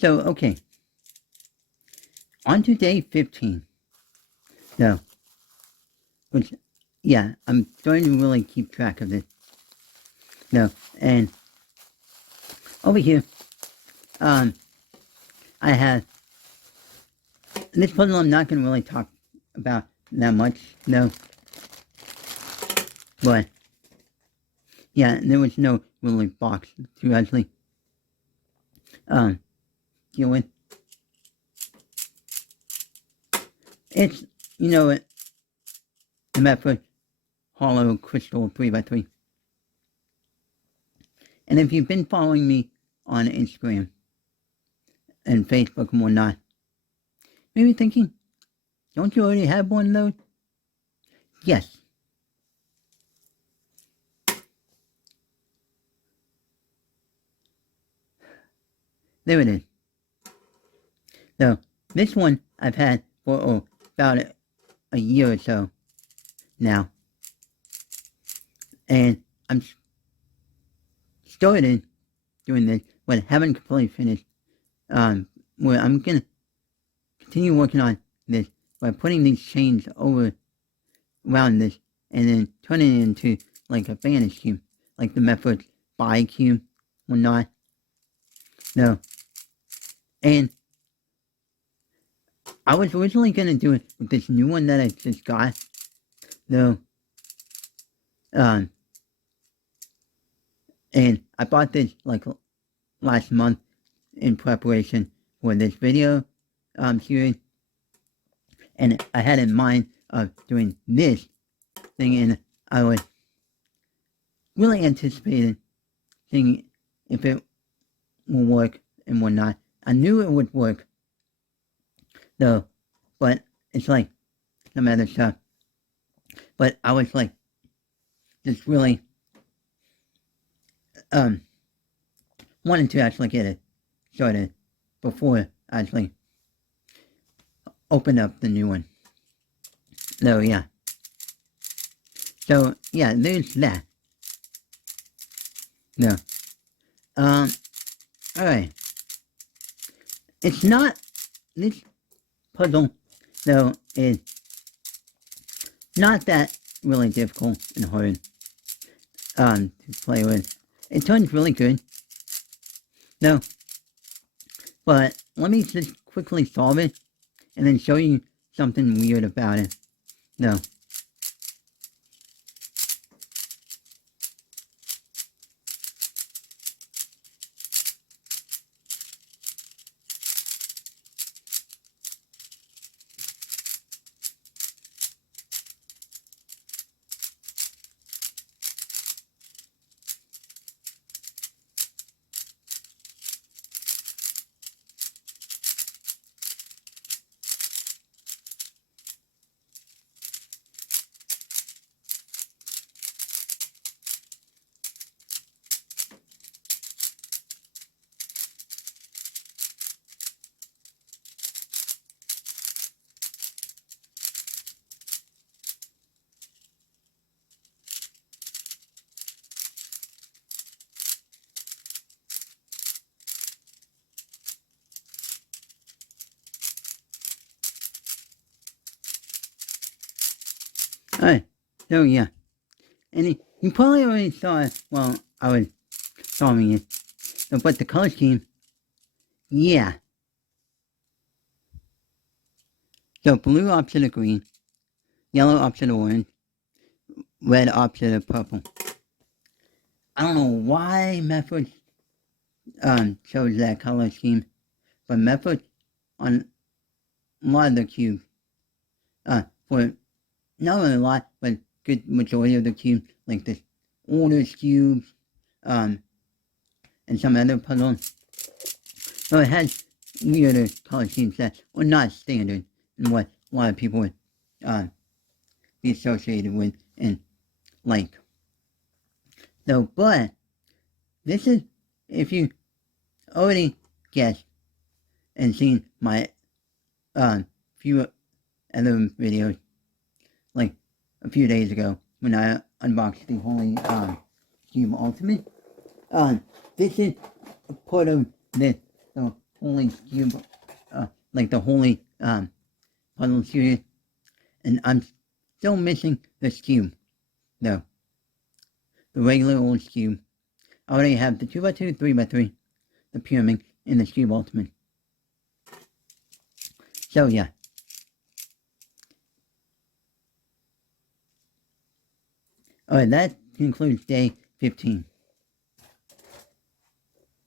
So, okay. On to day 15. So, which, yeah, I'm starting to really keep track of this. No, and over here, I have this puzzle I'm not going to really talk about that much, no. But, yeah, there was no really box to actually, deal with. It's, you know, a method hollow crystal 3x3. And if you've been following me on Instagram and Facebook and whatnot, maybe thinking, don't you already have one of those? Yes. There it is. So, this one I've had for about a year or so now. And I'm started doing this, but haven't completely finished. Where I'm gonna continue working on this by putting these chains over around this and then turning it into like a vanish cube, like the method buy cube, whatnot. No. And I was originally gonna do it with this new one that I just got. No. And I bought this like last month in preparation for this video series. And I had in mind of doing this thing, and I was really anticipating seeing if it will work and whatnot. I knew it would work, though, but it's like some other stuff. But I was like, just really wanted to actually get it started before I actually open up the new one. So yeah. So yeah, there's that. No. Alright. It's not, this puzzle, though, is not that really difficult and hard to play with. It turns really good. No. But let me just quickly solve it and then show you something weird about it. No. Alright, so yeah. And you probably already saw it while I was solving it. So, but the color scheme, yeah. So blue opposite of green, yellow opposite of orange, red opposite of purple. I don't know why Method chose that color scheme, but Method on a lot of the cubes, for not only a lot, but good majority of the cubes, like this Orders cubes, and some other puzzles. So it has weirder color schemes that are not standard and what a lot of people would be associated with and like. So, but this is, if you already guessed and seen my few other videos, like a few days ago when I unboxed the Holy Cube Ultimate, this is part of this. So Holy Cube, like the Holy Puzzle Series, and I'm still missing this cube, though. The regular old cube. I already have the 2x2, 3x3, the pyramid, and the cube ultimate. So yeah. Alright, that concludes day 15.